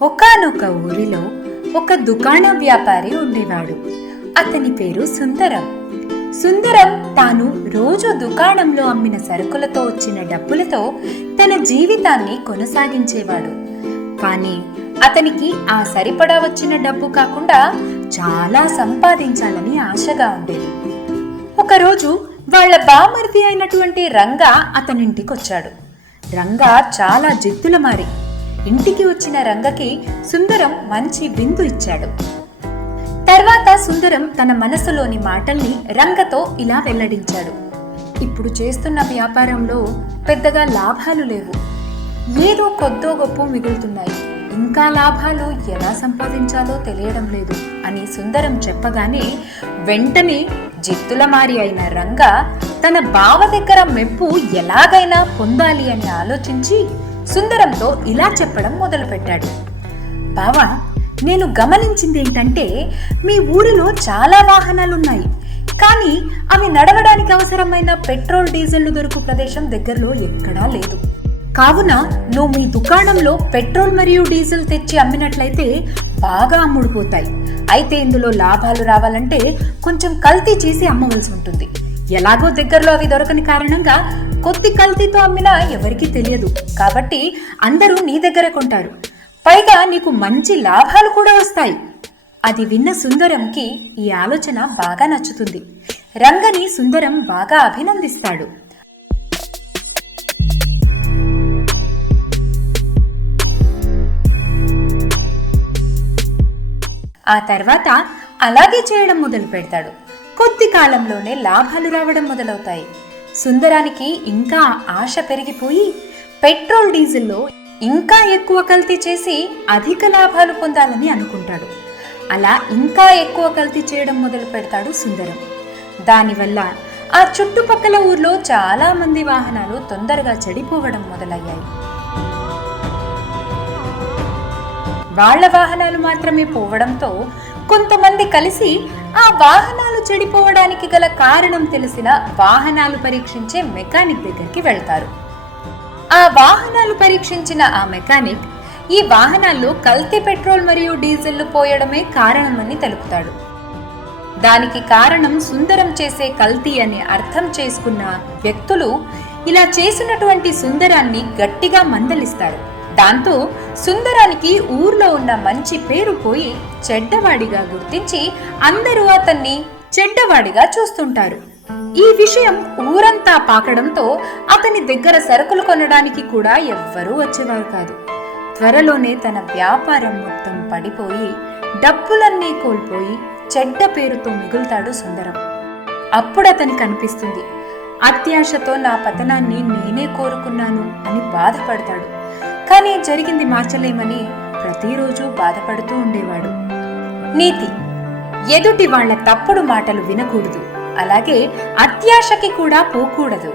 ఒకానొక ఊరిలో ఒక దుకాణ వ్యాపారి ఉండేవాడు. అతని పేరు సుందరం. సుందరం తాను రోజు దుకాణంలో అమ్మిన సరుకులతో వచ్చిన డబ్బులతో తన జీవితాన్ని కొనసాగించేవాడు. కానీ అతనికి ఆ సరిపడా వచ్చిన డబ్బు కాకుండా చాలా సంపాదించాలని ఆశగా ఉండేది. ఒకరోజు వాళ్ళ బామర్ది అయినటువంటి రంగా అతనింటికొచ్చాడు. రంగా చాలా జిత్తుల మారి. ఇంటికి వచ్చిన రంగకి సుందరం మంచి విందు ఇచ్చాడు. తర్వాత సుందరం తన మనసులోని మాటల్ని రంగతో ఇలా వెల్లడించాడు. ఇప్పుడు చేస్తున్న వ్యాపారంలో పెద్దగా లాభాలు లేవు. ఏదో కొద్దో గొప్ప మిగులుతున్నాయి. ఇంకా లాభాలు ఎలా సంపాదించాలో తెలియడం లేదు అని సుందరం చెప్పగానే వెంటనే జిత్తుల మారి అయిన రంగ తన బావ దగ్గర మెప్పు ఎలాగైనా పొందాలి అని ఆలోచించి సుందరంతో ఇలా చెప్పడం మొదలుపెట్టాడు. బావా, నేను గమనించింది ఏంటంటే మీ ఊరిలో చాలా వాహనాలున్నాయి, కానీ అవి నడవడానికి అవసరమైన పెట్రోల్ డీజిల్ దొరుకు ప్రదేశం దగ్గరలో ఎక్కడా లేదు. కావున నువ్వు మీ దుకాణంలో పెట్రోల్ మరియు డీజిల్ తెచ్చి అమ్మినట్లయితే బాగా అమ్ముడుపోతాయి. అయితే ఇందులో లాభాలు రావాలంటే కొంచెం కల్తీ చేసి అమ్మవలసి ఉంటుంది. ఎలాగో దగ్గరలో అవి దొరకని కారణంగా కొద్ది కల్తీతో అమ్మినా ఎవరికీ తెలియదు. కాబట్టి అందరూ నీ దగ్గర కొంటారు. పైగా నీకు మంచి లాభాలు కూడా వస్తాయి. అది విన్న సుందరంకి ఈ ఆలోచన బాగా నచ్చుతుంది. రంగని సుందరం బాగా అభినందిస్తాడు. ఆ తర్వాత అలాగే చేయడం మొదలు పెడతాడు. కొద్ది కాలంలోనే లాభాలు రావడం మొదలవుతాయి. సుందరానికి ఇంకా ఆశ పెరిగిపోయి పెట్రోల్ డీజిల్లో ఇంకా ఎక్కువ కల్తీ చేసి అధిక లాభాలు పొందాలని అనుకుంటాడు. అలా ఇంకా ఎక్కువ కల్తీ చేయడం మొదలు పెడతాడు సుందరం. దానివల్ల ఆ చుట్టుపక్కల ఊర్లో చాలా మంది వాహనాలు తొందరగా చెడిపోవడం మొదలయ్యాయి. వాళ్ల వాహనాలు మాత్రమే పోవడంతో కొంతమంది కలిసి ఆ వాహనాలు చెడిపోవడానికి గల కారణం తెలిసిన వాహనాలు పరీక్షించే మెకానిక్ దగ్గరికి వెళ్తారు. ఆ వాహనాలు పరీక్షించిన ఆ మెకానిక్ ఈ వాహనాల్లో కల్తీ పెట్రోల్ మరియు డీజిల్ పోయడమే కారణమని తెలుపుతాడు. దానికి కారణం సుందరం చేసే కల్తీ అని అర్థం చేసుకున్న వ్యక్తులు ఇలా చేసినటువంటి సుందరాన్ని గట్టిగా మందలిస్తారు. దాంతో సుందరానికి ఊర్లో ఉన్న మంచి పేరు పోయి చెడ్డవాడిగా గుర్తించి అందరూ అతన్ని చెడ్డవాడిగా చూస్తుంటారు. ఈ విషయం ఊరంతా పాకడంతో అతని దగ్గర సరుకులు కొనడానికి కూడా ఎవ్వరూ వచ్చేవారు కాదు. త్వరలోనే తన వ్యాపారం మొత్తం పడిపోయి డబ్బులన్నీ కోల్పోయి చెడ్డ పేరుతో మిగులుతాడు సుందరం. అప్పుడు అతనికి అనిపిస్తుంది, అత్యాశతో నా పతనాన్ని నేనే కోరుకున్నాను అని బాధపడతాడు. కానీ జరిగింది మార్చలేమని ప్రతిరోజు బాధపడుతూ ఉండేవాడు. నీతి: ఎదుటి వాళ్ల తప్పుడు మాటలు వినకూడదు, అలాగే అత్యాశకి కూడా పోకూడదు.